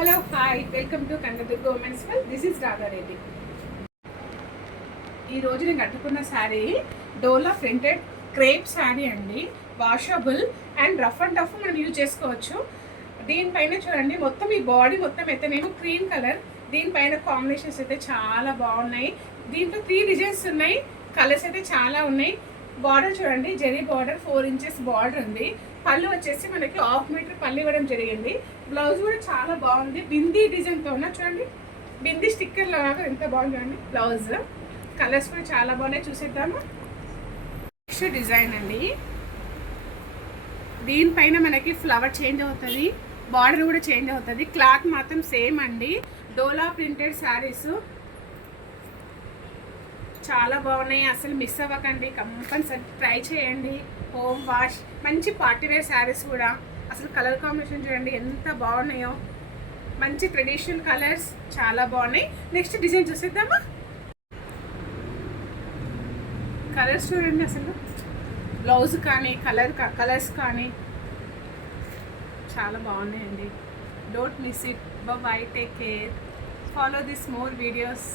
Hello hi welcome to Kanakadurga women's well. This is Radha Reddy. ఈరోజు నేను కట్టుకున్న శారీ డోలా ప్రింటెడ్ క్రేప్ శారీ అండి. Washable and rough and tough మనం యూజ్ చేసుకోవచ్చు. దీనిపైన చూడండి మొత్తం ఈ బాడీ మొత్తం అయితేనేమో క్రీమ్ కలర్. దీనిపైన కాంబినేషన్స్ అయితే చాలా బాగున్నాయి. దీంట్లో 3 డిజైన్స్ ఉన్నాయి. కలర్స్ అయితే చాలా ఉన్నాయి. బార్డర్ చూడండి, జరీ బార్డర్ 4 ఇంచెస్ బార్డర్ ఉంది. పళ్ళు వచ్చేసి మనకి 1/2 మీటర్ పళ్ళు ఇవ్వడం జరిగింది. బ్లౌజ్ కూడా చాలా బాగుంది. బిందీ డిజైన్తో ఉన్న చూడండి, బిందీ స్టిక్కర్ లాగా ఎంత బాగుంది చూడండి బ్లౌజ్. కలర్స్ కూడా చాలా బాగున్నాయి, చూసేద్దాము. నెక్స్ట్ డిజైన్ అండి. దీనిపైన మనకి ఫ్లవర్ చేంజ్ అవుతుంది, బార్డర్ కూడా చేంజ్ అవుతుంది. క్లాత్ మాత్రం సేమ్ అండి. డోలా ప్రింటెడ్ శారీస్ చాలా బాగున్నాయి, అసలు మిస్ అవ్వకండి. కంపల్సరీ ట్రై చేయండి. హోమ్ వాష్, మంచి పార్టీవేర్ శారీస్ కూడా. అసలు కలర్ కాంబినేషన్ చూడండి ఎంత బాగున్నాయో. మంచి ట్రెడిషనల్ కలర్స్ చాలా బాగున్నాయి. నెక్స్ట్ డిజైన్ చూసేద్దామా. కలర్స్ చూడండి, అసలు బ్లౌజ్ కానీ కలర్స్ కానీ చాలా బాగున్నాయండి. Don't miss it. By, take care. Follow this more videos.